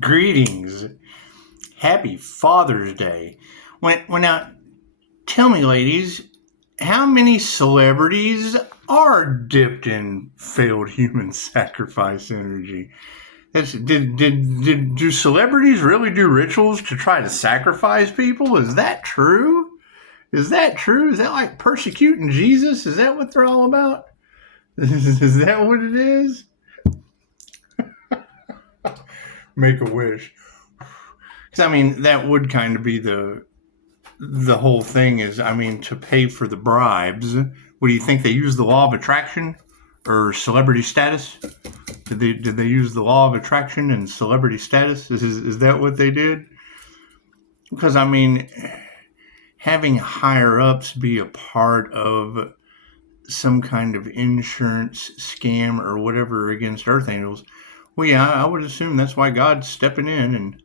Greetings. Happy Father's Day. Now, tell me, ladies, how many celebrities are dipped in failed human sacrifice energy? Do celebrities really do rituals to try to sacrifice people? Is that true? Is that true? Is that like persecuting Jesus? Is that what they're all about? Is that what it is? Make a wish. Because, I mean, that would kind of be the whole thing is, I mean, to pay for the bribes. What do you think? They use the law of attraction or celebrity status? Did they use the law of attraction and celebrity status? Is that what they did? Because, I mean, having higher ups be a part of some kind of insurance scam or whatever against Earth Angels, well, yeah, I would assume that's why God's stepping in.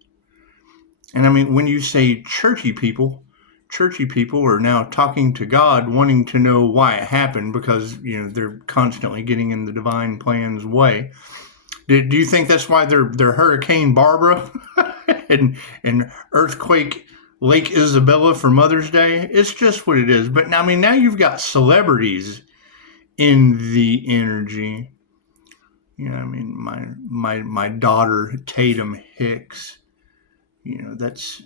And I mean, when you say churchy people are now talking to God, wanting to know why it happened because, you know, they're constantly getting in the divine plan's way. Do you think that's why they're Hurricane Barbara and Earthquake Lake Isabella for Mother's Day? It's just what it is. But I mean, now you've got celebrities in the energy. You know, I mean, my daughter Tatum Hicks. You know, that's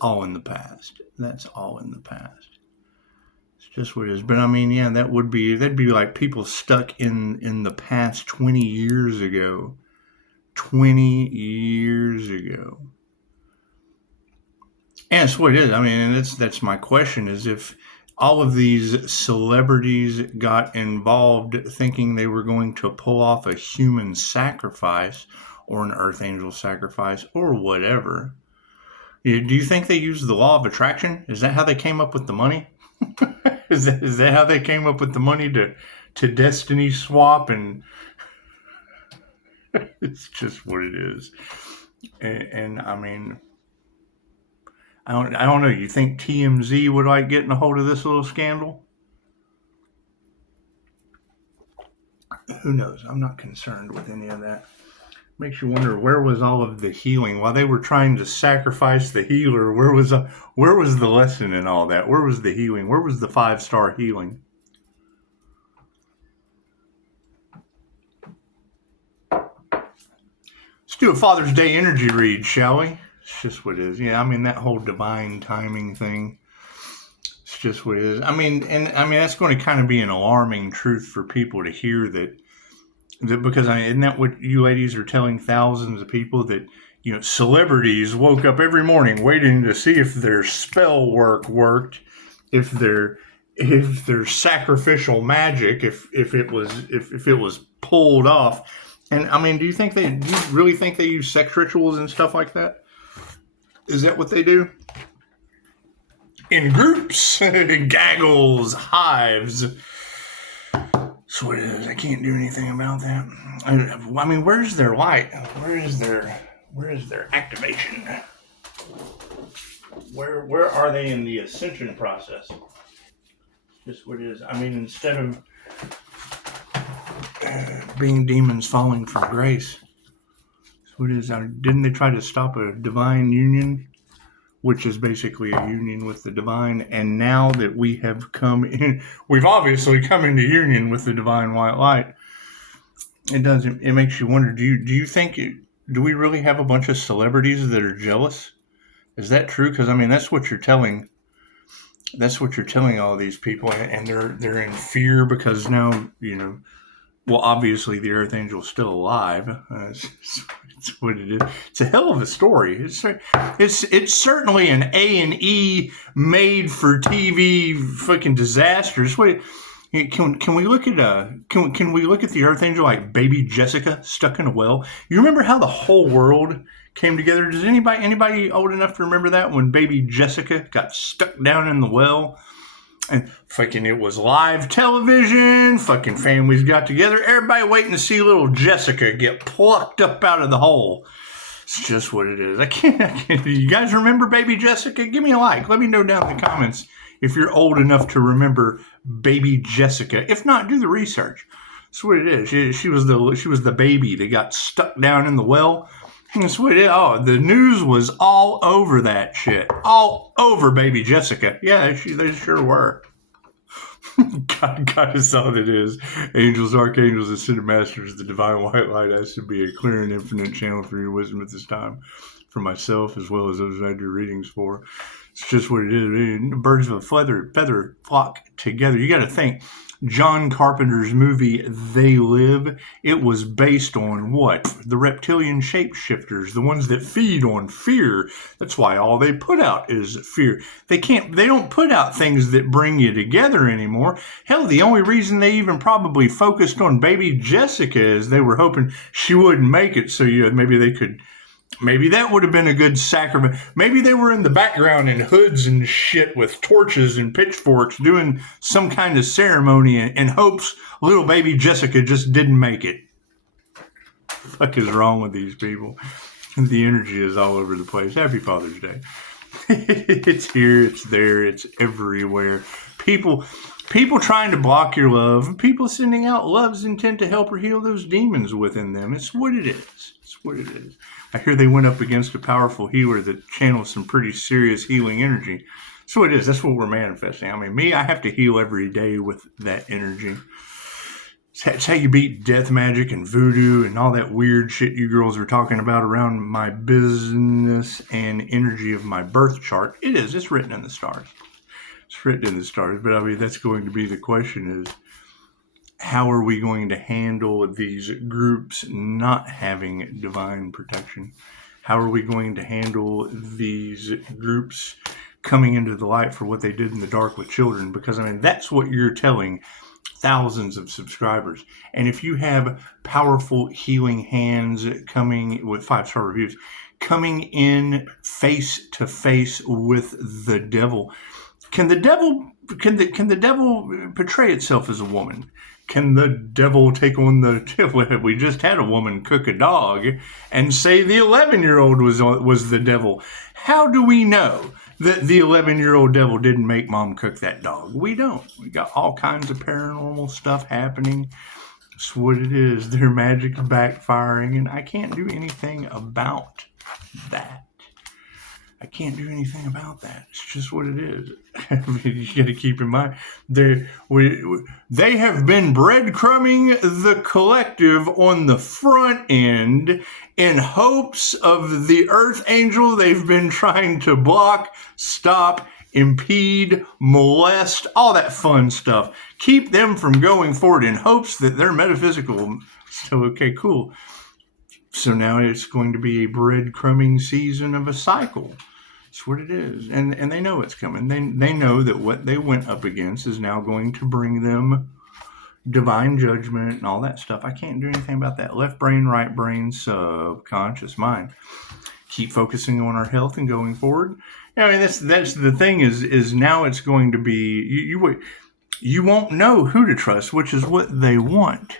all in the past. That's all in the past. It's just what it is. But I mean, yeah, that'd be like people stuck in the past 20 years ago. 20 years ago. And that's what it is. I mean, and that's my question is if all of these celebrities got involved thinking they were going to pull off a human sacrifice or an Earth Angel sacrifice or whatever. Do you think they used the law of attraction? Is that how they came up with the money? Is that how they came up with the money to destiny swap? And it's just what it is. And I mean, I don't know. You think TMZ would like getting a hold of this little scandal? Who knows? I'm not concerned with any of that. Makes you wonder, where was all of the healing while they were trying to sacrifice the healer? Where was the lesson in all that? Where was the healing? Where was the 5-star healing? Let's do a Father's Day energy read, shall we? It's just what it is. Yeah, I mean, that whole divine timing thing. It's just what it is. I mean, that's going to kind of be an alarming truth for people to hear that because isn't that what you ladies are telling thousands of people, that, you know, celebrities woke up every morning waiting to see if their spell work worked, if their sacrificial magic, if it was pulled off. And I mean, do you really think they use sex rituals and stuff like that? Is that what they do? In groups, gaggles, hives. That's what it is. I can't do anything about that. I mean, where's their light? Where is their activation? Where are they in the ascension process? Just what it is. I mean, instead of being demons falling from grace, that's what it is. Didn't they try to stop a divine union? Which is basically a union with the divine. And now that we have we've obviously come into union with the divine white light. It makes you wonder, do you think, do we really have a bunch of celebrities that are jealous? Is that true? Because, I mean, that's what you're telling all these people, and they're in fear because now, you know, well, obviously the Earth Angel's still alive. It's what it is. It's a hell of a story. It's certainly an A&E made for TV fucking disasters. Wait, can we look at can we look at the Earth Angel like baby Jessica stuck in a well? You remember how the whole world came together? Does anybody old enough to remember that, when baby Jessica got stuck down in the well? And fucking it was live television, fucking families got together, everybody waiting to see little Jessica get plucked up out of the hole. It's just what it is. I can't. You guys remember baby Jessica? Give me a like. Let me know down in the comments if you're old enough to remember baby Jessica. If not, do the research. That's what it is. She was the baby that got stuck down in the well. That's what it, oh, the news was all over that shit. All over baby Jessica. Yeah, they sure were. God is all it is. Angels, archangels, ascended masters, the divine white light has to be a clear and infinite channel for your wisdom at this time. For myself, as well as those I do readings for. It's just what it is. Birds of a feather flock together. You got to think, John Carpenter's movie They Live, it was based on what? The reptilian shapeshifters, the ones that feed on fear. That's why all they put out is fear. They don't put out things that bring you together anymore. Hell, the only reason they even probably focused on baby Jessica is they were hoping she wouldn't make it, so maybe that would have been a good sacrifice. Maybe they were in the background in hoods and shit with torches and pitchforks doing some kind of ceremony in hopes little baby Jessica just didn't make it. Fuck is wrong with these people? The energy is all over the place. Happy Father's Day. It's here, it's there, it's everywhere. People trying to block your love. People sending out love's intent to help or heal those demons within them. It's what it is. It's what it is. I hear they went up against a powerful healer that channels some pretty serious healing energy. So it is. That's what we're manifesting. I mean, I have to heal every day with that energy. It's how you beat death magic and voodoo and all that weird shit you girls are talking about around my business and energy of my birth chart. It is. It's written in the stars. It's written in the stars. But I mean, that's going to be the question is, how are we going to handle these groups not having divine protection? How are we going to handle these groups coming into the light for what they did in the dark with children? Because, I mean, that's what you're telling thousands of subscribers. And if you have powerful healing hands coming with 5-star reviews, coming in face to face with the devil, can the devil portray itself as a woman? Can the devil take on the... We just had a woman cook a dog and say the 11-year-old was the devil. How do we know that the 11-year-old devil didn't make mom cook that dog? We don't. We got all kinds of paranormal stuff happening. That's what it is. Their magic's backfiring, and I can't do anything about that. I can't do anything about that. It's just what it is. I mean, you got to keep in mind, they have been breadcrumbing the collective on the front end in hopes of the Earth Angel they've been trying to block, stop, impede, molest, all that fun stuff. Keep them from going forward in hopes that they're metaphysical. So, okay, cool. So now it's going to be a breadcrumbing season of a cycle. That's what it is. And they know it's coming. They know that what they went up against is now going to bring them divine judgment and all that stuff. I can't do anything about that. Left brain, right brain, subconscious mind. Keep focusing on our health and going forward. I mean, that's the thing is now it's going to be, you won't know who to trust, which is what they want.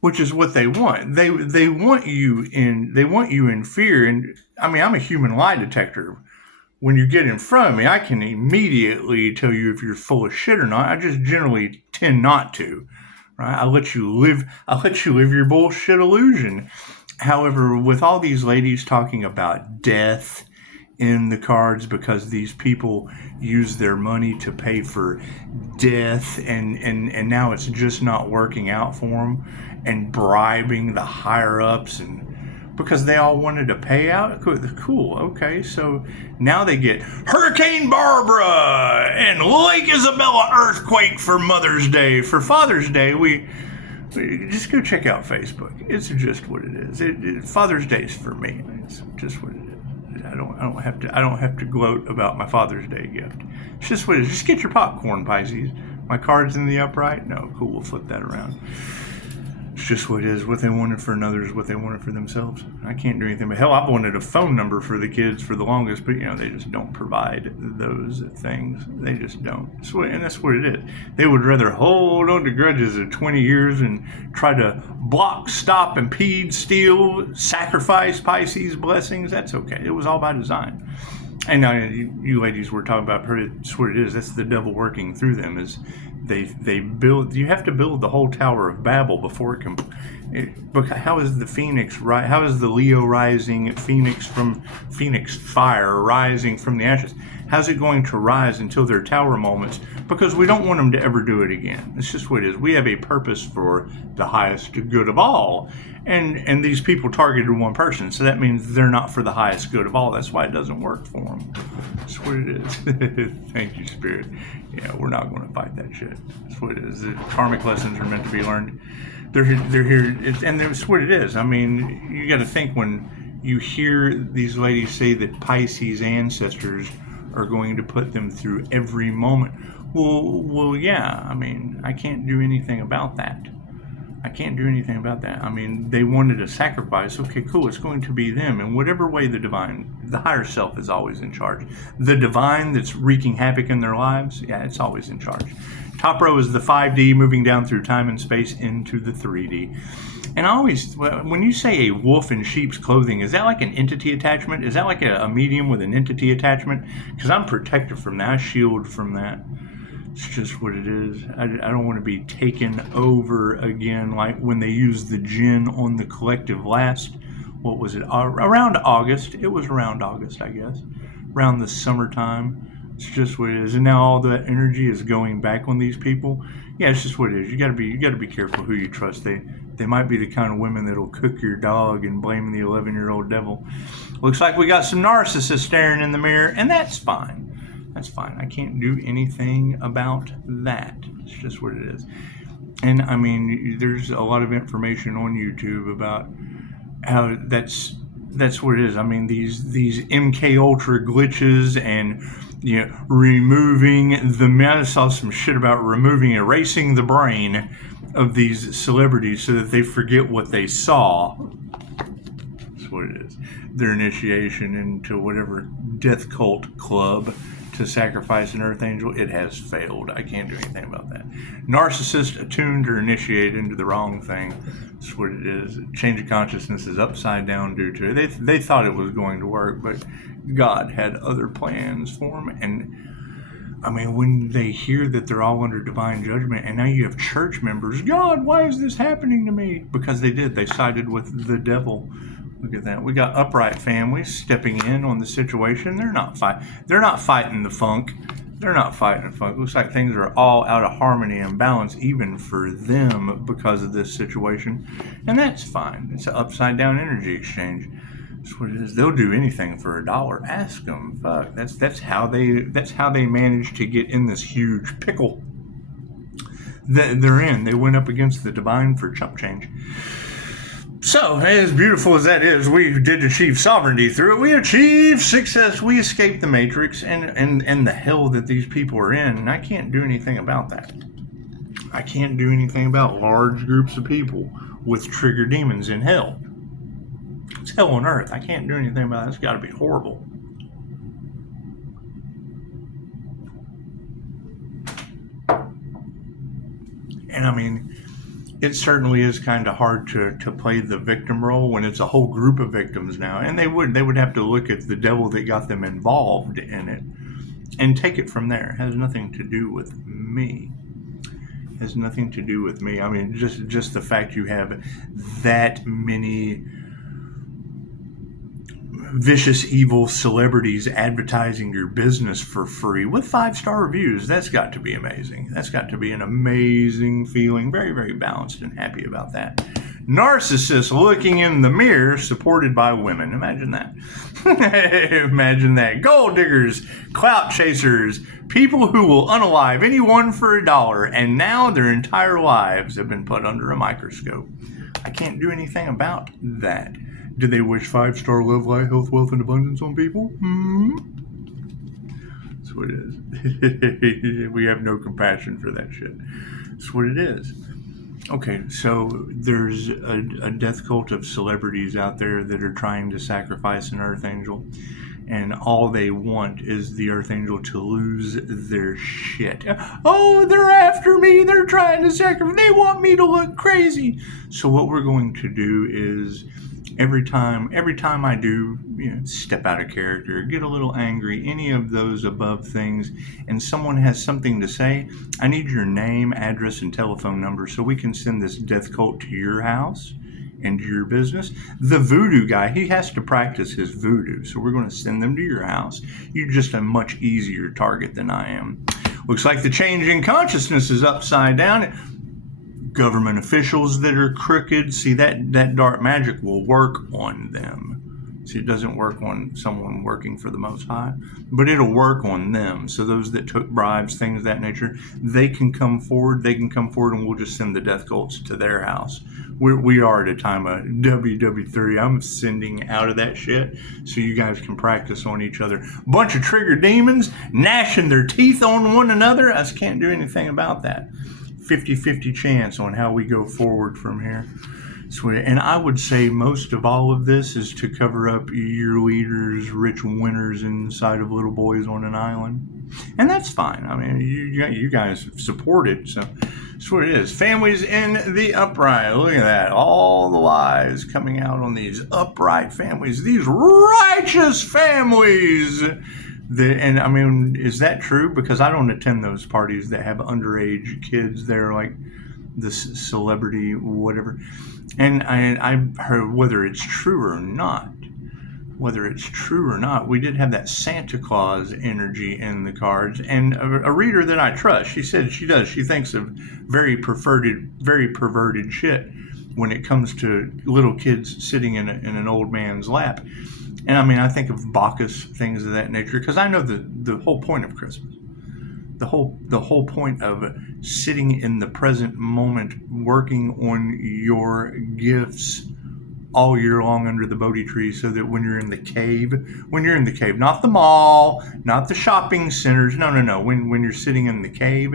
Which is what they want. They want you in fear. And I mean, I'm a human lie detector. When you get in front of me, I can immediately tell you if you're full of shit or not. I just generally tend not to. Right? I'll let you live your bullshit illusion. However, with all these ladies talking about death in the cards because these people use their money to pay for death and now it's just not working out for them, and bribing the higher ups and because they all wanted to pay out. Cool. Okay. So now they get Hurricane Barbara and Lake Isabella earthquake for Mother's Day. For Father's Day, we just go check out Facebook. It's just what it is. Father's Day is for me. It's just what it is. I don't have to gloat about my Father's Day gift. It's just what it is. Just get your popcorn, Pisces. My card's in the upright. No, cool. We'll flip that around. It's just what it is. What they wanted for another is what they wanted for themselves. I can't do anything. But hell, I've wanted a phone number for the kids for the longest, but they just don't provide those things. They just don't. And that's what it is. They would rather hold on to grudges of 20 years and try to block, stop, impede, steal, sacrifice Pisces blessings. That's okay. It was all by design. And now you ladies were talking about, that's what it is. That's the devil working through them. Is they build. You have to build the whole Tower of Babel before it can. How is the Phoenix right? How is the Leo rising Phoenix from Phoenix fire rising from the ashes? How's it going to rise until their tower moments? Because we don't want them to ever do it again. It's just what it is. We have a purpose for the highest good of all. And these people targeted one person, so that means they're not for the highest good of all. That's why it doesn't work for them. That's what it is. Thank you, Spirit. Yeah, we're not going to fight that shit. That's what it is. The karmic lessons are meant to be learned. They're here, and that's what it is. I mean, you got to think when you hear these ladies say that Pisces ancestors are going to put them through every moment. Well, yeah. I mean, I can't do anything about that. I can't do anything about that. I mean, they wanted a sacrifice. Okay, cool. It's going to be them. In whatever way the divine, the higher self is always in charge. The divine that's wreaking havoc in their lives, yeah, it's always in charge. Top row is the 5D moving down through time and space into the 3D. And I always, when you say a wolf in sheep's clothing, is that like an entity attachment? Is that like a medium with an entity attachment? Because I'm protected from that. I shield from that. It's just what it is. I don't want to be taken over again like when they used the djinn on the collective last, what was it, around August. It was around August, I guess. Around the summertime. It's just what it is. And now all that energy is going back on these people. Yeah, it's just what it is. You gotta be careful who you trust. They might be the kind of women that'll cook your dog and blame the 11-year-old devil. Looks like we got some narcissists staring in the mirror, and that's fine. That's fine. I can't do anything about that. It's just what it is. And I mean, there's a lot of information on YouTube about how that's what it is. I mean, these MK Ultra glitches and removing I saw some shit about erasing the brain of these celebrities so that they forget what they saw. That's what it is. Their initiation into whatever death cult club to sacrifice an earth angel, it has failed. I can't do anything about that. Narcissists attuned or initiated into the wrong thing. That's what it is. Change of consciousness is upside down due to it. They thought it was going to work, but God had other plans for them. And I mean, when they hear that they're all under divine judgment, and now you have church members, God, why is this happening to me? Because they sided with the devil. Look at that. We got upright families stepping in on the situation. They're not fighting the funk. They're not fighting the funk. Looks like things are all out of harmony and balance, even for them, because of this situation. And that's fine. It's an upside down energy exchange. That's what it is. They'll do anything for $1. Ask them. Fuck. That's how they managed to get in this huge pickle that they're in. They went up against the divine for chump change. So, as beautiful as that is, we did achieve sovereignty through it. We achieved success. We escaped the matrix and the hell that these people are in, and I can't do anything about that. I can't do anything about large groups of people with trigger demons in hell. It's hell on earth. I can't do anything about it. It's got to be horrible. And I mean, it certainly is kind of hard to play the victim role when it's a whole group of victims now. And they would have to look at the devil that got them involved in it and take it from there. It has nothing to do with me. It has nothing to do with me. I mean, just the fact you have that many vicious, evil celebrities advertising your business for free with 5-star reviews, that's got to be amazing. That's got to be an amazing feeling. Very, very balanced and happy about that. Narcissists looking in the mirror supported by women. Imagine that. Imagine that. Gold diggers, clout chasers, people who will unalive anyone for $1, and now their entire lives have been put under a microscope. I can't do anything about that. Did they wish 5-star love, light, health, wealth, and abundance on people? That's what it is. We have no compassion for that shit. That's what it is. Okay, so there's a death cult of celebrities out there that are trying to sacrifice an earth angel. and all they want is the Earth Angel to lose their shit. Oh, they're after me. They're trying to sacrifice. They want me to look crazy. So what we're going to do is every time I do, step out of character, get a little angry, any of those above things, and someone has something to say, I need your name, address, and telephone number so we can send this death cult to your house and your business. The voodoo guy, he has to practice his voodoo, so we're going to send them to your house. You're just a much easier target than I am. Looks like the change in consciousness is upside down. Government officials that are crooked, see, that dark magic will work on them. See, it doesn't work on someone working for the Most High, but it'll work on them. So those that took bribes, things of that nature, they can come forward, and we'll just send the death cults to their house. We are at a time of WW3. I'm sending out of that shit so you guys can practice on each other. Bunch of trigger demons gnashing their teeth on one another. I just can't do anything about that. 50-50 chance on how we go forward from here. And I would say most of all of this is to cover up your leaders, rich winners inside of little boys on an island. And that's fine. I mean, you guys support it, so that's what it is. Families in the upright. Look at that. All the lies coming out on these upright families, these righteous families. And I mean, is that true? Because I don't attend those parties that have underage kids there, like this celebrity, whatever. And I've heard, whether it's true or not, we did have that Santa Claus energy in the cards. And a reader that I trust, she said she thinks of very perverted shit when it comes to little kids sitting in an old man's lap. And I mean, I think of Bacchus, things of that nature, because I know the whole point of Christmas. The whole point of sitting in the present moment, working on your gifts all year long under the Bodhi tree, so that when you're in the cave, not the mall, not the shopping centers, no. When you're sitting in the cave,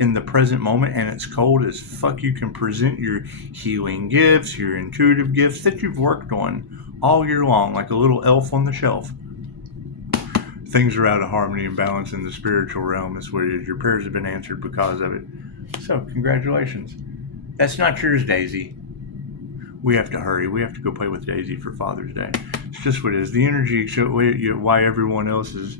in the present moment, and it's cold as fuck, you can present your healing gifts, your intuitive gifts that you've worked on all year long, like a little elf on the shelf. Things are out of harmony and balance in the spiritual realm. That's what it is. Your prayers have been answered because of it. So, congratulations. That's not yours, Daisy. We have to hurry. We have to go play with Daisy for Father's Day. It's just what it is. The energy, why everyone else is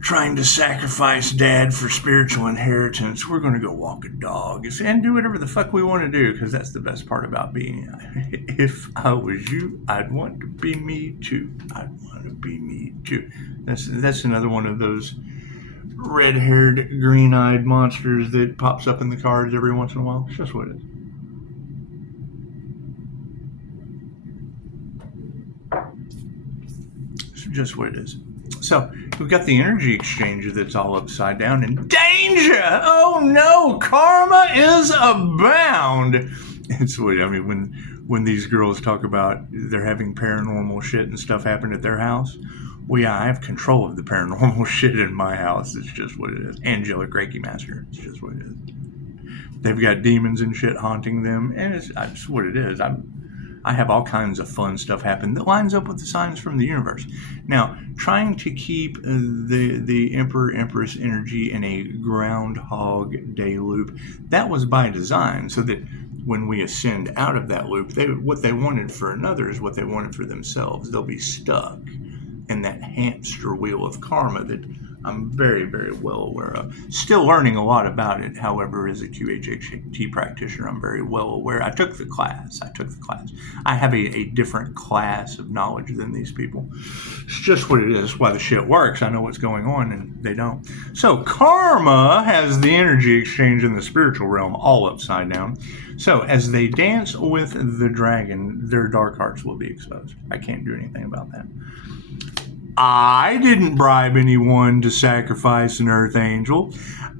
trying to sacrifice Dad for spiritual inheritance. We're going to go walk a dog and do whatever the fuck we want to do, because that's the best part about being. If I was you, I'd want to be me too. That's another one of those red-haired, green-eyed monsters that pops up in the cards every once in a while. It's just what it is. It's just what it is. So, we've got the energy exchange that's all upside down, and danger! Oh no, karma is abound! It's what, I mean, when these girls talk about they're having paranormal shit and stuff happen at their house, well, yeah, I have control of the paranormal shit in my house. It's just what it is. Angelic Reiki Master. It's just what it is. They've got demons and shit haunting them, and it's just what it is. I have all kinds of fun stuff happen that lines up with the signs from the universe. Now, trying to keep the Emperor Empress energy in a Groundhog Day loop, that was by design, so that when we ascend out of that loop, what they wanted for another is what they wanted for themselves. They'll be stuck in that hamster wheel of karma that I'm very, very well aware of. Still learning a lot about it. However, as a QHHT practitioner, I'm very well aware. I took the class. I have a different class of knowledge than these people. It's just what it is. That's why the shit works. I know what's going on, and they don't. So karma has the energy exchange in the spiritual realm all upside down. So as they dance with the dragon, their dark hearts will be exposed. I can't do anything about that. I didn't bribe anyone to sacrifice an Earth Angel.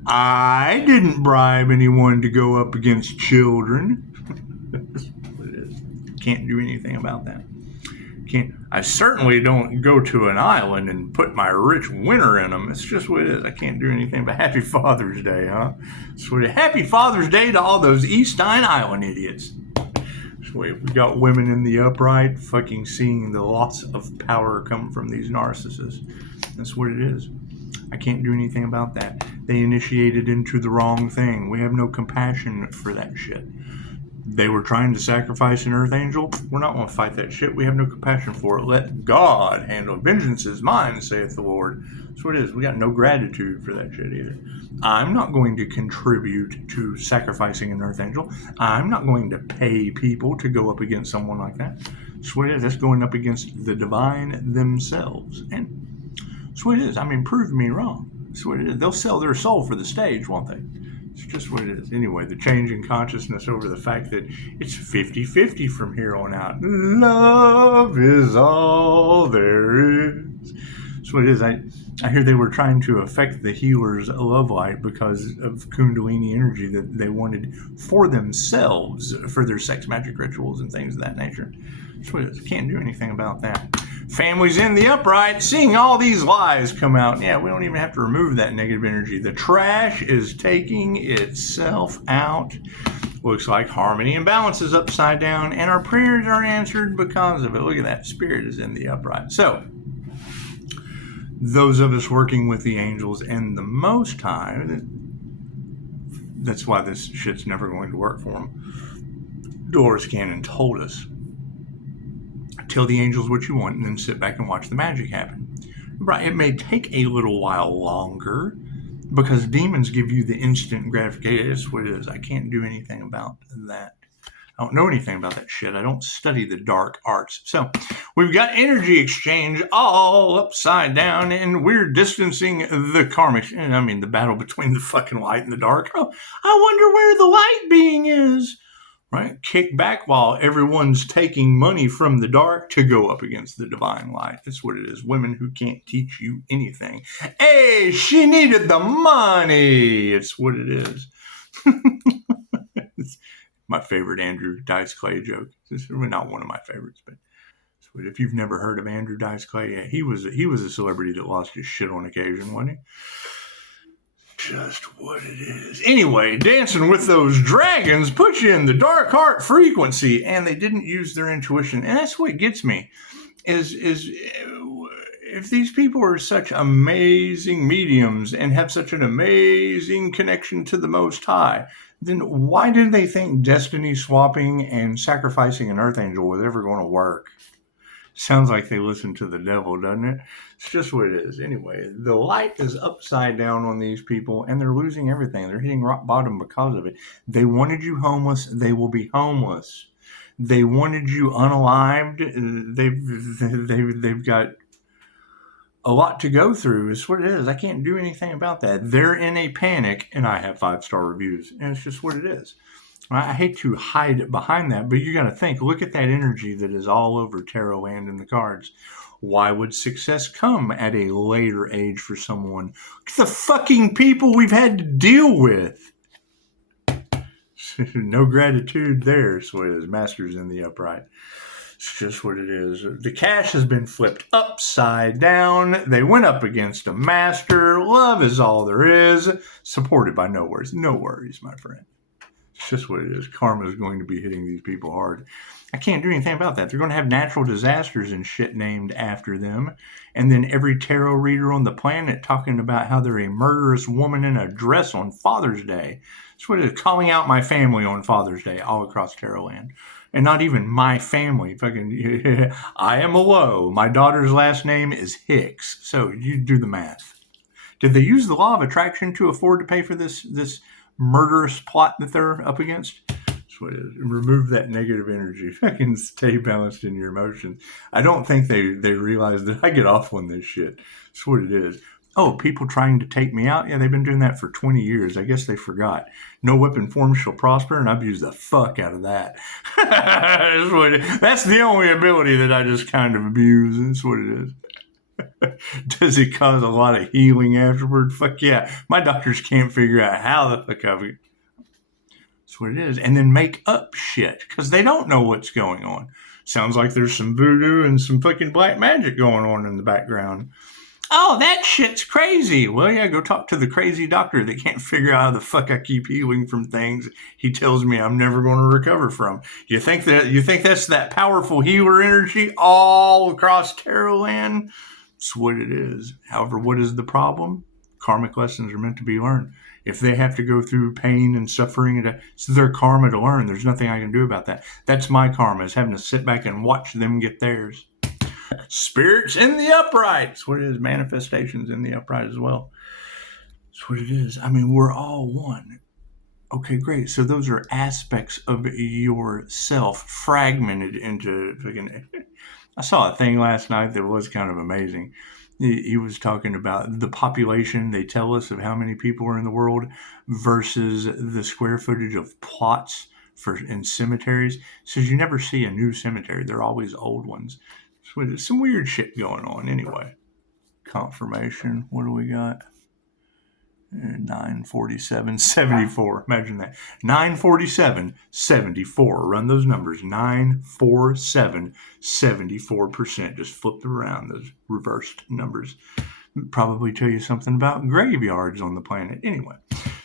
I didn't bribe anyone to go up against children. That's what it is. Can't do anything about that. I certainly don't go to an island and put my rich winner in them. It's just what it is. I can't do anything but Happy Father's Day, huh? So happy Father's Day to all those East Stein Island idiots. We got women in the upright fucking seeing the loss of power come from these narcissists. That's what it is. I can't do anything about that. They initiated into the wrong thing. We have no compassion for that shit. They were trying to sacrifice an earth angel. We're not going to fight that shit. We have no compassion for it. Let God handle it. Vengeance is mine, saith the Lord. That's what it is. We got no gratitude for that shit either. I'm not going to contribute to sacrificing an earth angel. I'm not going to pay people to go up against someone like that. That's what it is. That's going up against the divine themselves. And that's what it is. I mean, prove me wrong. That's what it is. They'll sell their soul for the stage, won't they? It's just what it is. Anyway, the change in consciousness over the fact that it's 50-50 from here on out. Love is all there is. That's what it is. I hear they were trying to affect the healer's love light because of Kundalini energy that they wanted for themselves, for their sex magic rituals and things of that nature. That's what it is. Can't do anything about that. Families in the upright, seeing all these lies come out. Yeah, we don't even have to remove that negative energy. The trash is taking itself out. Looks like harmony and balance is upside down, and our prayers are answered because of it. Look at that. Spirit is in the upright. So, those of us working with the angels and the Most High, that's why this shit's never going to work for them. Dolores Cannon told us, tell the angels what you want and then sit back and watch the magic happen. Right? It may take a little while longer because demons give you the instant gratification. That's what it is. I can't do anything about that. I don't know anything about that shit. I don't study the dark arts. So we've got energy exchange all upside down, and we're distancing the karmic. I mean, the battle between the fucking light and the dark. Oh, I wonder where the light being is. Right? Kick back while everyone's taking money from the dark to go up against the divine light. That's what it is. Women who can't teach you anything. Hey, she needed the money. It's what it is. It's my favorite Andrew Dice Clay joke. It's not one of my favorites, but if you've never heard of Andrew Dice Clay, yeah, he was a celebrity that lost his shit on occasion, wasn't he? Just what it is. Anyway, dancing with those dragons puts you in the dark heart frequency, and they didn't use their intuition. And that's what gets me, is if these people are such amazing mediums and have such an amazing connection to the Most High, then why did they think destiny swapping and sacrificing an earth angel was ever going to work? Sounds like they listen to the devil, doesn't it? It's just what it is. Anyway, the light is upside down on these people, and they're losing everything. They're hitting rock bottom because of it. They wanted you homeless. They will be homeless. They wanted you unalived. They've got a lot to go through. It's what it is. I can't do anything about that. They're in a panic, and I have 5-star reviews, and it's just what it is. I hate to hide behind that, but you got to think, look at that energy that is all over tarot land and the cards. Why would success come at a later age for someone? The fucking people we've had to deal with. No gratitude there. So it is. Masters in the upright. It's just what it is. The cash has been flipped upside down. They went up against a master. Love is all there is. Supported by no worries. No worries, my friend. It's just what it is. Karma is going to be hitting these people hard. I can't do anything about that. They're going to have natural disasters and shit named after them. And then every tarot reader on the planet talking about how they're a murderous woman in a dress on Father's Day. That's what it is. Calling out my family on Father's Day all across tarot land. And not even my family. Fucking, I am a Lowe. My daughter's last name is Hicks. So you do the math. Did they use the law of attraction to afford to pay for this murderous plot that they're up against? That's what it is. Remove that negative energy. Fucking stay balanced in your emotions. I don't think they realize that I get off on this shit. That's what it is. Oh, people trying to take me out? Yeah, they've been doing that for 20 years. I guess they forgot. No weapon formed shall prosper, and I've used the fuck out of that. That's the only ability that I just kind of abuse. That's what it is. Does it cause a lot of healing afterward? Fuck yeah. My doctors can't figure out how the fuck of it. That's what it is. And then make up shit because they don't know what's going on. Sounds like there's some voodoo and some fucking black magic going on in the background. Oh, that shit's crazy. Well, yeah, go talk to the crazy doctor that can't figure out how the fuck I keep healing from things he tells me I'm never going to recover from. You think that's that powerful healer energy all across tarot land? It's what it is. However, what is the problem? Karmic lessons are meant to be learned. If they have to go through pain and suffering, it's their karma to learn. There's nothing I can do about that. That's my karma, is having to sit back and watch them get theirs. Spirits in the upright. That's what it is. Manifestations in the upright as well. That's what it is. I mean, we're all one. Okay, great. So those are aspects of yourself fragmented into fucking. I saw a thing last night that was kind of amazing. He was talking about the population they tell us of how many people are in the world versus the square footage of plots in cemeteries. So you never see a new cemetery. They're always old ones. So some weird shit going on anyway. Confirmation. What do we got? 947.74. Imagine that. 947.74. Run those numbers. 947.74%. Just flip them around, those reversed numbers. Probably tell you something about graveyards on the planet. Anyway,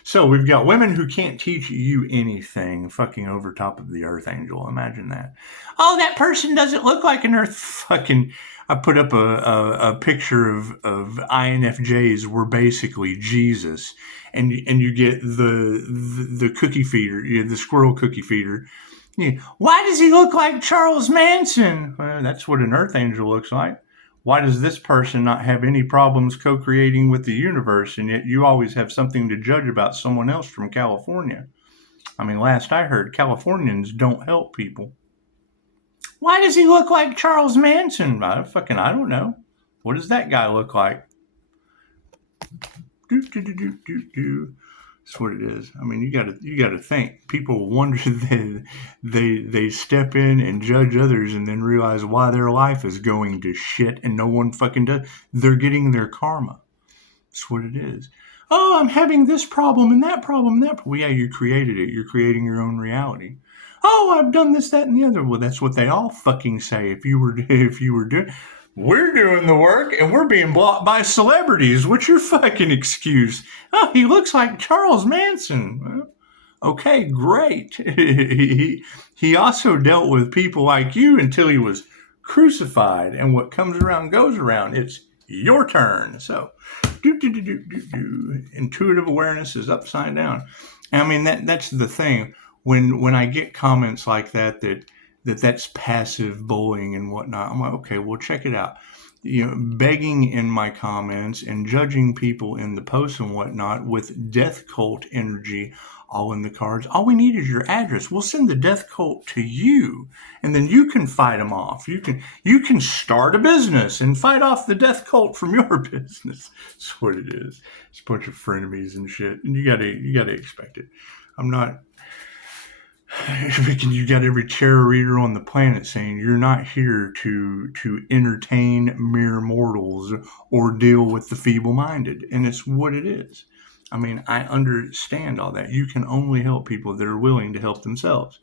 so we've got women who can't teach you anything fucking over top of the Archangel. Imagine that. Oh, that person doesn't look like an Earth fucking... I put up a picture of INFJs were basically Jesus, and you get the cookie feeder, the squirrel cookie feeder. Yeah. Why does he look like Charles Manson? Well, that's what an Earth Angel looks like. Why does this person not have any problems co-creating with the universe, and yet you always have something to judge about someone else from California? I mean, last I heard, Californians don't help people. Why does he look like Charles Manson? I don't know. What does that guy look like? That's what it is. I mean, you gotta think. People wonder that they step in and judge others and then realize why their life is going to shit and no one fucking does. They're getting their karma. That's what it is. Oh, I'm having this problem and that problem and that problem. Well, yeah, you created it. You're creating your own reality. Oh, I've done this, that, and the other. Well, that's what they all fucking say. If you were doing, we're doing the work and we're being blocked by celebrities. What's your fucking excuse? Oh, he looks like Charles Manson. Well, okay, great. He also dealt with people like you until he was crucified. And what comes around goes around. It's your turn. So, intuitive awareness is upside down. I mean, that's the thing. When I get comments like that's passive bullying and whatnot, I'm like, okay, well, check it out. Begging in my comments and judging people in the posts and whatnot with death cult energy all in the cards. All we need is your address. We'll send the death cult to you, and then you can fight them off. You can start a business and fight off the death cult from your business. That's what it is. It's a bunch of frenemies and shit, and you gotta expect it. I'm not. You got every tarot reader on the planet saying you're not here to entertain mere mortals or deal with the feeble-minded, and it's what it is. I mean, I understand all that. You can only help people that are willing to help themselves,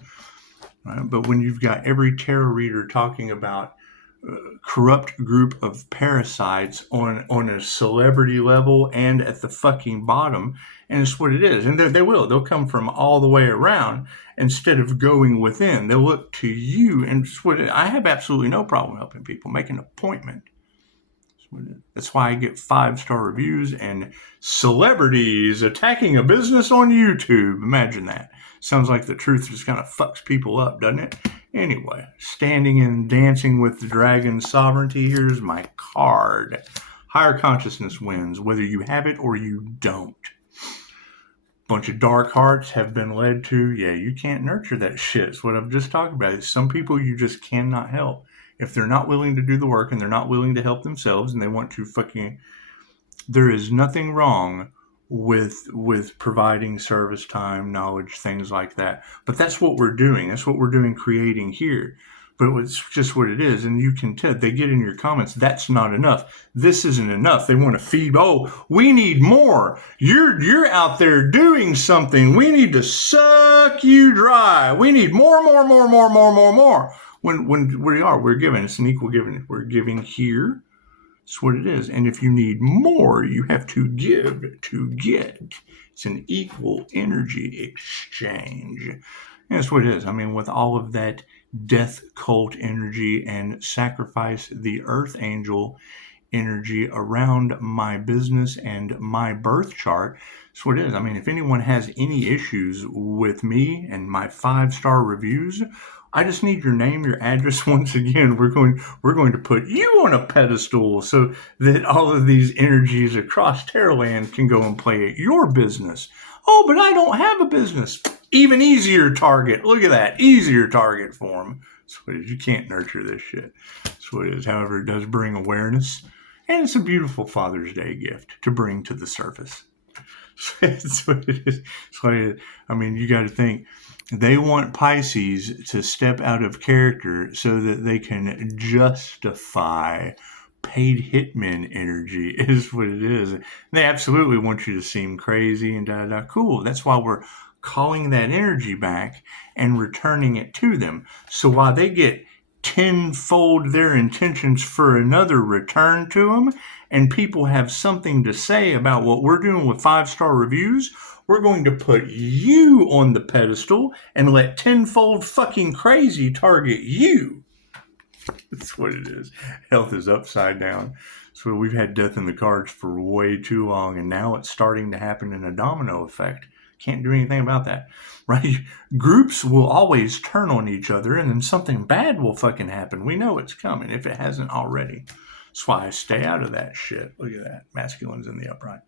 right? But when you've got every tarot reader talking about corrupt group of parasites on a celebrity level and at the fucking bottom, and it's what it is. And they'll come from all the way around instead of going within. They'll look to you, and it's what I have absolutely no problem helping people make an appointment. That's why I get 5-star reviews and celebrities attacking a business on YouTube. Imagine that. Sounds like the truth just kind of fucks people up, doesn't it? Anyway, standing and dancing with the dragon sovereignty. Here's my card. Higher consciousness wins, whether you have it or you don't. Bunch of dark hearts have been led to, yeah, you can't nurture that shit. It's what I've just talked about. Some people you just cannot help. If they're not willing to do the work and they're not willing to help themselves and they want to fucking... There is nothing wrong with providing service time, knowledge, things like that. But that's what we're doing. That's what we're doing creating here. But it's just what it is. And you can tell, they get in your comments, that's not enough. This isn't enough. They want to feed, oh, we need more. You're out there doing something. We need to suck you dry. We need more. When we are, we're giving. It's an equal giving. We're giving here. That's what it is. And if you need more, you have to give to get. It's an equal energy exchange. And that's what it is. I mean, with all of that death cult energy and sacrifice the earth angel energy around my business and my birth chart, that's what it is. I mean, if anyone has any issues with me and my 5-star reviews, I just need your name, your address. Once again, we're going to put you on a pedestal so that all of these energies across Terraland can go and play at your business. Oh, but I don't have a business. Even easier target. Look at that. Easier target for them. That's what it is. You can't nurture this shit. That's what it is. However, it does bring awareness. And it's a beautiful Father's Day gift to bring to the surface. That's what it is. I mean, you got to think. They want Pisces to step out of character so that they can justify paid hitman energy is what it is. They absolutely want you to seem crazy and da-da-da. Cool. That's why we're calling that energy back and returning it to them. So while they get tenfold their intentions for another return to them, and people have something to say about what we're doing with 5-star reviews, we're going to put you on the pedestal and let tenfold fucking crazy target you. That's what it is. Health is upside down. So we've had death in the cards for way too long, and now it's starting to happen in a domino effect. Can't do anything about that, right? Groups will always turn on each other, and then something bad will fucking happen. We know it's coming if it hasn't already. That's why I stay out of that shit. Look at that. Masculine's in the upright.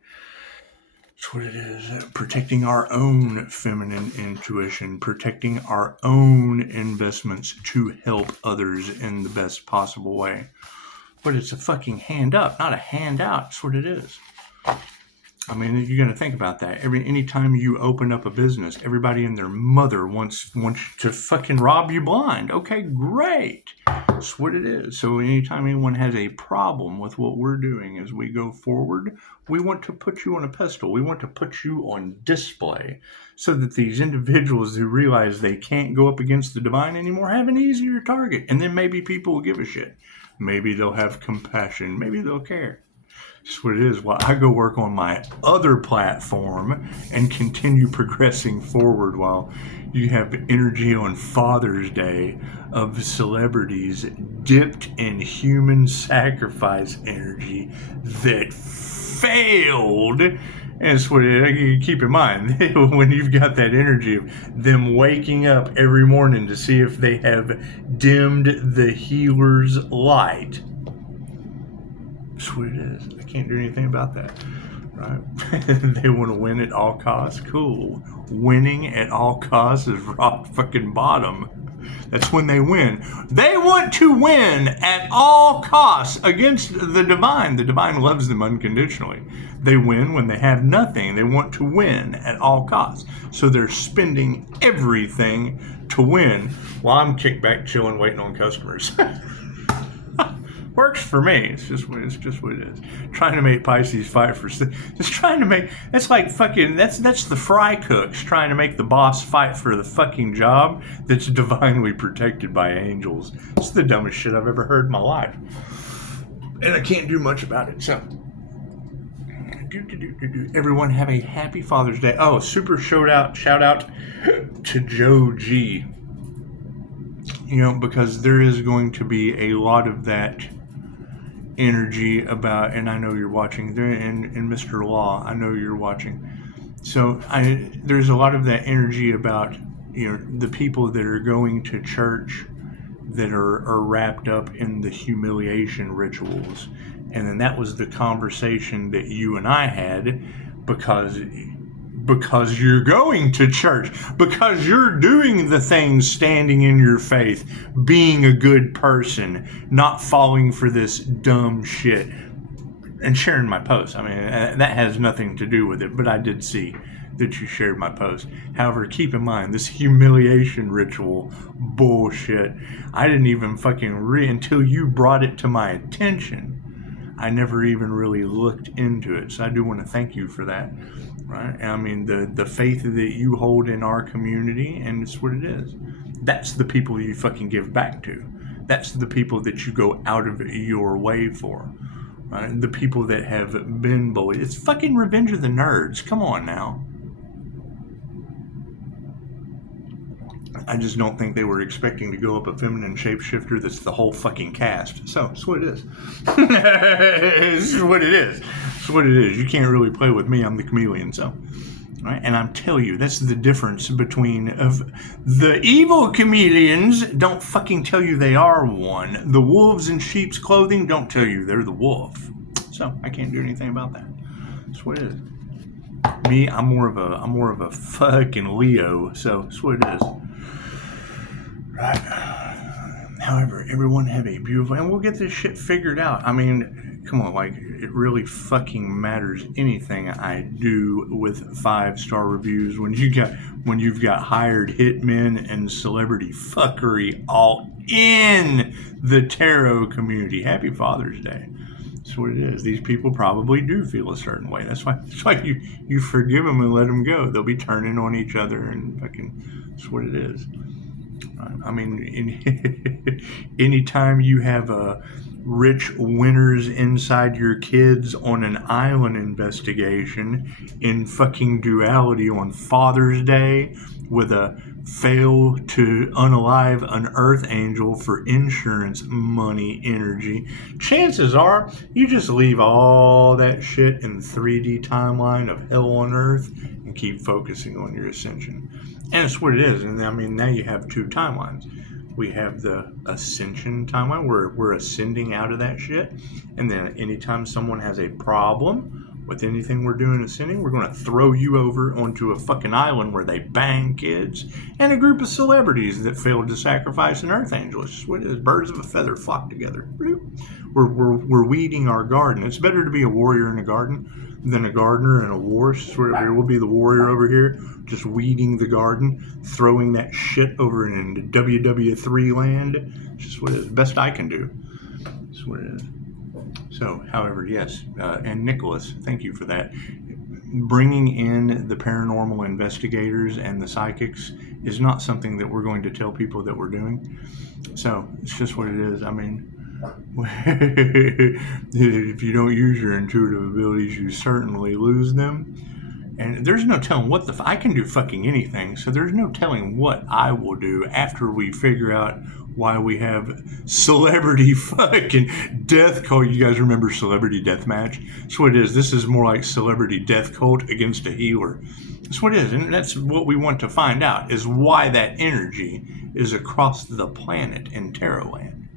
That's what it is. Protecting our own feminine intuition, protecting our own investments to help others in the best possible way. But it's a fucking hand up, not a handout. That's what it is. I mean, you're going to think about that. Anytime you open up a business, everybody and their mother wants to fucking rob you blind. Okay, great. That's what it is. So anytime anyone has a problem with what we're doing as we go forward, we want to put you on a pedestal. We want to put you on display so that these individuals who realize they can't go up against the divine anymore have an easier target. And then maybe people will give a shit. Maybe they'll have compassion. Maybe they'll care. That's what it is. While I go work on my other platform and continue progressing forward while you have energy on Father's Day of celebrities dipped in human sacrifice energy that failed. And that's what you keep in mind when you've got that energy of them waking up every morning to see if they have dimmed the healer's light. That's what it is. I can't do anything about that, right? They want to win at all costs. Cool. Winning at all costs is rock fucking bottom. That's when they win. They want to win at all costs against the divine. The divine loves them unconditionally. They win when they have nothing. They want to win at all costs. So they're spending everything to win while I'm kicked back, chilling, waiting on customers. Works for me. It's just what it is. Trying to make Pisces fight for, just trying to make, that's like fucking, that's the fry cooks trying to make the boss fight for the fucking job that's divinely protected by angels. It's the dumbest shit I've ever heard in my life. And I can't do much about it. So, everyone have a happy Father's Day. Oh, super shout out to Joe G. You know, because there is going to be a lot of that energy about, and I know you're watching there, and Mr. Law, I know you're watching. So there's a lot of that energy about, you know, the people that are going to church that are wrapped up in the humiliation rituals. And then that was the conversation that you and I had because you're going to church, because you're doing the things, standing in your faith, being a good person, not falling for this dumb shit, and sharing my post. I mean, that has nothing to do with it, but I did see that you shared my post. However, keep in mind, this humiliation ritual bullshit, I didn't even fucking until you brought it to my attention. I never even really looked into it. So I do want to thank you for that. Right? I mean, the faith that you hold in our community, and it's what it is. That's the people you fucking give back to. That's the people that you go out of your way for. Right? The people that have been bullied. It's fucking Revenge of the Nerds. Come on now. I just don't think they were expecting to go up a feminine shapeshifter that's the whole fucking cast. So, it's what it is. It's what it is. It's what it is. You can't really play with me. I'm the chameleon, so. Right? And I'm telling you, that's the difference between the evil chameleons don't fucking tell you they are one. The wolves in sheep's clothing don't tell you they're the wolf. So I can't do anything about that. That's what it is. Me, I'm more of a fucking Leo. So that's what it is. Right. However, everyone have a beautiful, and we'll get this shit figured out. I mean, come on, like, it really fucking matters anything I do with 5-star reviews when you've got hired hitmen and celebrity fuckery all in the tarot community. Happy Father's Day. That's what it is. These people probably do feel a certain way. That's why you forgive them and let them go. They'll be turning on each other and fucking. That's what it is. I mean, anytime you have rich winners inside your kids on an island investigation in fucking duality on Father's Day with a fail to unalive an earth angel for insurance money energy, chances are you just leave all that shit in 3D timeline of hell on earth and keep focusing on your ascension. And it's what it is. And I mean, now you have 2 timelines. We have the ascension timeline where we're ascending out of that shit. And then anytime someone has a problem with anything we're doing ascending, we're going to throw you over onto a fucking island where they bang kids and a group of celebrities that failed to sacrifice an earth angel. It's just what it is. Birds of a feather flock together. We're weeding our garden. It's better to be a warrior in a garden than a gardener in a war. We'll be the warrior over here, just weeding the garden, throwing that shit over into WW3 land. It's just what it is. Best I can do. That's what it is. So, however, yes, and Nicholas, thank you for that. Bringing in the paranormal investigators and the psychics is not something that we're going to tell people that we're doing. So, it's just what it is. I mean, if you don't use your intuitive abilities, you certainly lose them. And there's no telling what I can do fucking anything, so there's no telling what I will do after we figure out why we have celebrity fucking death cult. You guys remember Celebrity Deathmatch? That's what it is. This is more like Celebrity Death Cult against a healer. That's what it is, and that's what we want to find out, is why that energy is across the planet in tarot land.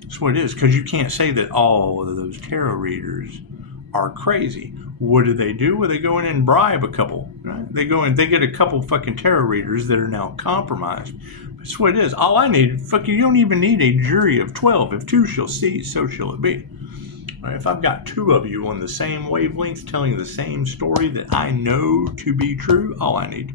That's what it is, because you can't say that all of those tarot readers are crazy. What do? Well, they go in and bribe a couple. Right? They go in, they get a couple fucking tarot readers that are now compromised. That's what it is. All I need, you don't even need a jury of 12. If 2 shall see, so shall it be. Right? If I've got 2 of you on the same wavelength telling the same story that I know to be true, all I need.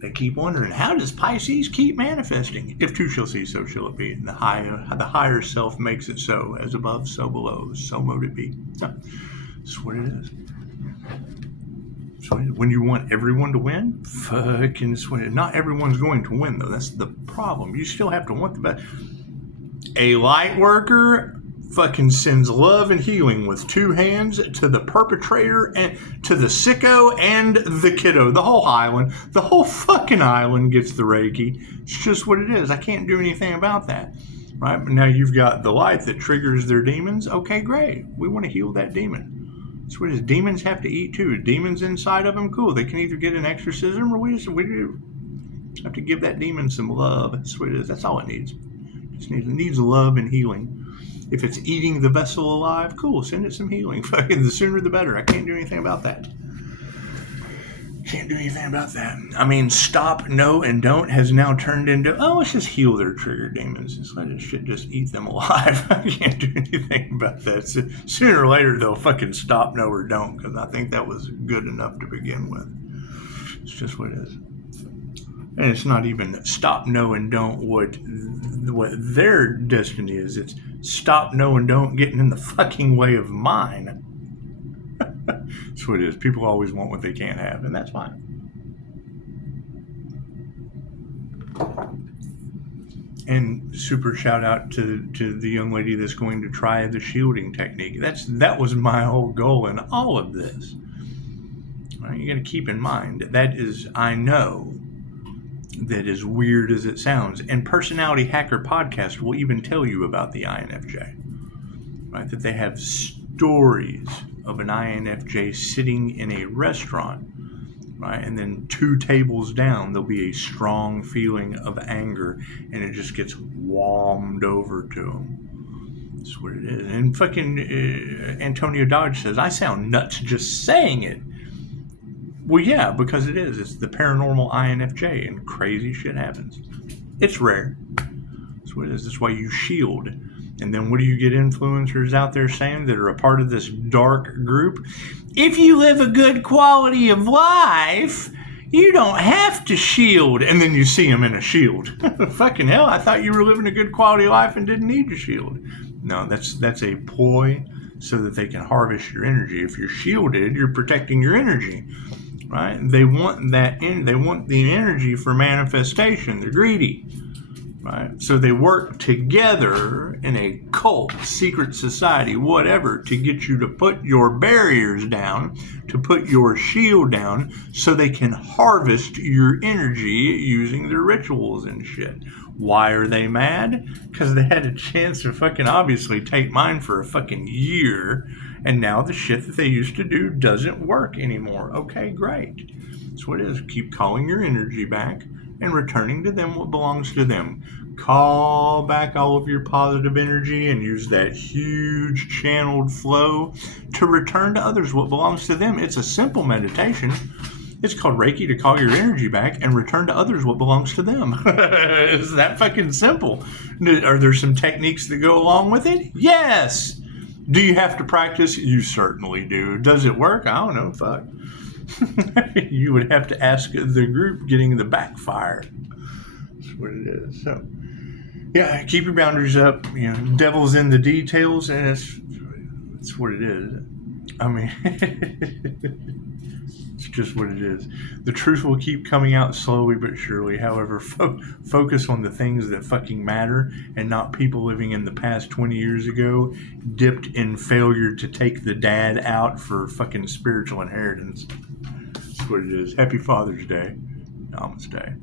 They keep wondering, how does Pisces keep manifesting? If 2 shall see, so shall it be. And the higher self makes it so. As above, so below. So mote it be. So, that's what it is. So when you want everyone to win, fucking swing. Not everyone's going to win, though. That's the problem. You still have to want the best. A light worker fucking sends love and healing with 2 hands to the perpetrator and to the sicko and the kiddo. The whole island, the whole fucking island gets the Reiki. It's just what it is. I can't do anything about that. Right? But now you've got the light that triggers their demons. Okay, great. We want to heal that demon. That's what it is. Demons have to eat too. Demons inside of them, cool. They can either get an exorcism or we do have to give that demon some love. That's what it is. That's all it needs. It needs love and healing. If it's eating the vessel alive, cool, send it some healing. Fucking the sooner the better. I can't do anything about that. Can't do anything about that. I mean, stop, no, and don't has now turned into, oh, let's just heal their trigger demons. Just let this shit just eat them alive. I can't do anything about that. So, sooner or later, they'll fucking stop, no, or don't, because I think that was good enough to begin with. It's just what it is. And it's not even stop, no, and don't what their destiny is. It's stop, no, and don't getting in the fucking way of mine. That's what it is. People always want what they can't have, and that's fine. And super shout out to the young lady that's going to try the shielding technique. That was my whole goal in all of this. Right? You got to keep in mind that is, I know, that as weird as it sounds, and Personality Hacker Podcast will even tell you about the INFJ. Right? That they have stories of an INFJ sitting in a restaurant, right? And then 2 tables down, there'll be a strong feeling of anger, and it just gets warmed over to them. That's what it is. And fucking Antonio Dodge says, I sound nuts just saying it. Well, yeah, because it is. It's the paranormal INFJ, and crazy shit happens. It's rare. That's what it is. That's why you shield. And then what do you get influencers out there saying that are a part of this dark group? If you live a good quality of life, you don't have to shield. And then you see them in a shield. Fucking hell, I thought you were living a good quality of life and didn't need to shield. No, that's a ploy so that they can harvest your energy. If you're shielded, you're protecting your energy. Right? They want they want the energy for manifestation. They're greedy. Right? So they work together in a cult, secret society, whatever, to get you to put your barriers down, to put your shield down, so they can harvest your energy using their rituals and shit. Why are they mad? Because they had a chance to fucking obviously take mine for a fucking year, and now the shit that they used to do doesn't work anymore. Okay, great. That's what it is. Keep calling your energy back and returning to them what belongs to them. Call back all of your positive energy and use that huge channeled flow to return to others what belongs to them. It's a simple meditation. It's called Reiki to call your energy back and return to others what belongs to them. It's that fucking simple. Are there some techniques that go along with it? Yes. Do you have to practice? You certainly do. Does it work? I don't know. Fuck. You would have to ask the group getting the backfire. That's what it is. So, yeah, keep your boundaries up. You know, devil's in the details, and it's what it is. I mean, it's just what it is. The truth will keep coming out slowly but surely. However, focus on the things that fucking matter, and not people living in the past 20 years ago, dipped in failure to take the dad out for fucking spiritual inheritance. That's what it is. Happy Father's Day. Namaste.